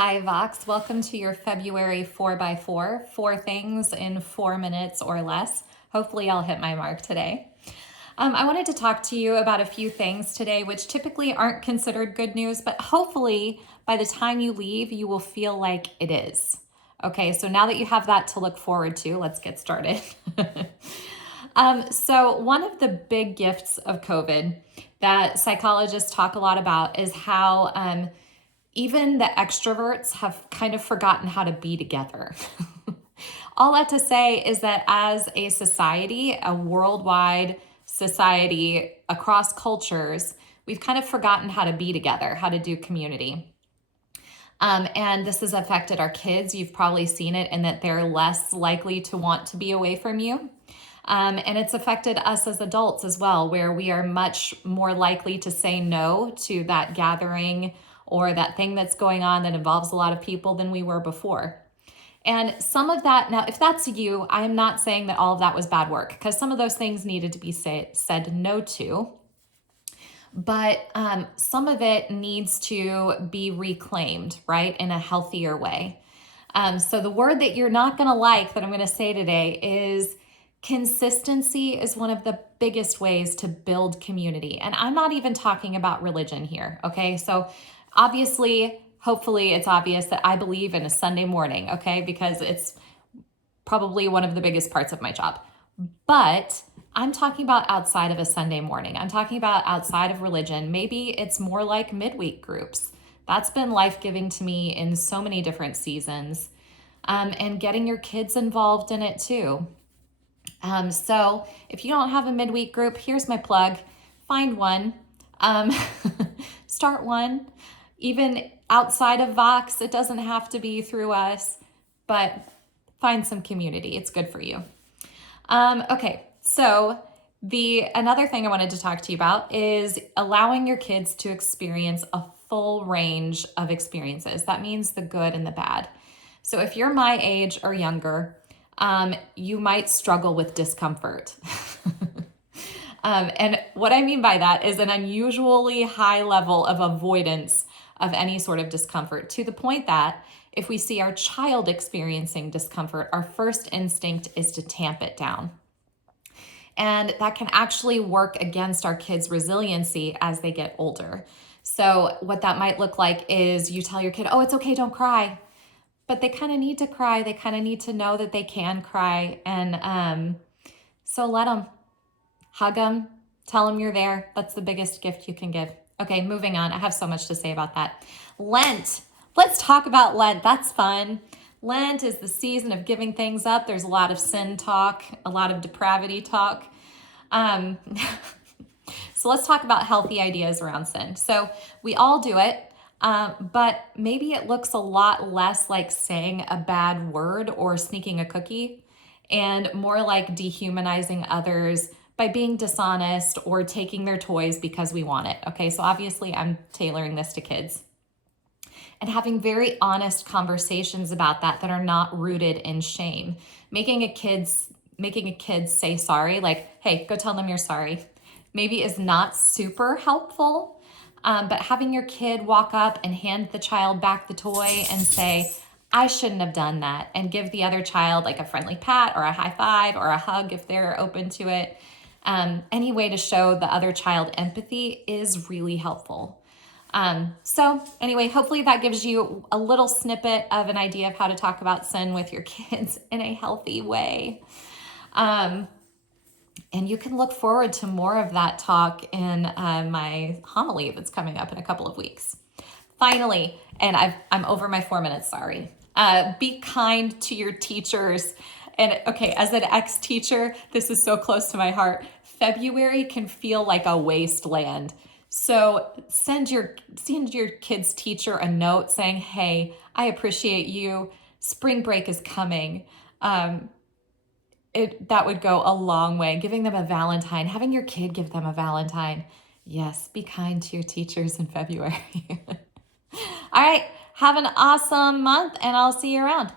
Hi, Vox. Welcome to your February 4x4, 4 things in 4 minutes or less. Hopefully, I'll hit my mark today. I wanted to talk to you about a few things today, which typically aren't considered good news, but hopefully by the time you leave, you will feel like it is. Okay, so now that you have that to look forward to, let's get started. So one of the big gifts of COVID that psychologists talk a lot about is how even the extroverts have kind of forgotten how to be together. All that to say is that as a society, a worldwide society across cultures, we've kind of forgotten how to be together, how to do community. And this has affected our kids. You've probably seen it in that they're less likely to want to be away from you. And it's affected us as adults as well, where we are much more likely to say no to that gathering or that thing that's going on that involves a lot of people than we were before. And some of that, now, if that's you, I am not saying that all of that was bad work, because some of those things needed to be said no to. But some of it needs to be reclaimed, right, in a healthier way. So the word that you're not going to like that I'm going to say today is consistency is one of the biggest ways to build community. And I'm not even talking about religion here, okay? So obviously, hopefully it's obvious that I believe in a Sunday morning, okay? Because it's probably one of the biggest parts of my job. But I'm talking about outside of a Sunday morning. I'm talking about outside of religion. Maybe it's more like midweek groups. That's been life-giving to me in so many different seasons. And getting your kids involved in it too. So if you don't have a midweek group, here's my plug. Find one. Start one. Even outside of Vox, it doesn't have to be through us, but find some community. It's good for you. Okay, so another thing I wanted to talk to you about is allowing your kids to experience a full range of experiences. That means the good and the bad. So if you're my age or younger, you might struggle with discomfort. And what I mean by that is an unusually high level of avoidance of any sort of discomfort, to the point that if we see our child experiencing discomfort, our first instinct is to tamp it down. And that can actually work against our kids' resiliency as they get older. So what that might look like is you tell your kid, oh, it's okay, don't cry. But they kind of need to cry. They kind of need to know that they can cry. And so let them. Hug them. Tell them you're there. That's the biggest gift you can give. Okay, moving on. I have so much to say about that. Lent. Let's talk about Lent. That's fun. Lent is the season of giving things up. There's a lot of sin talk, a lot of depravity talk. So let's talk about healthy ideas around sin. So we all do it. But maybe it looks a lot less like saying a bad word or sneaking a cookie, and more like dehumanizing others by being dishonest or taking their toys because we want it. Okay, so obviously I'm tailoring this to kids. And having very honest conversations about that are not rooted in shame. Making a kid say sorry, like, hey, go tell them you're sorry, maybe is not super helpful. But having your kid walk up and hand the child back the toy and say, I shouldn't have done that, and give the other child like a friendly pat or a high five or a hug if they're open to it. Any way to show the other child empathy is really helpful. So anyway, hopefully that gives you a little snippet of an idea of how to talk about sin with your kids in a healthy way. And you can look forward to more of that talk in my homily that's coming up in a couple of weeks. Finally, and I'm over my 4 minutes, sorry. Be kind to your teachers. And okay, as an ex-teacher, this is so close to my heart. February can feel like a wasteland. So send your kid's teacher a note saying, hey, I appreciate you. Spring break is coming. That would go a long way. Giving them a Valentine, having your kid give them a Valentine. Yes, be kind to your teachers in February. All right, have an awesome month, and I'll see you around.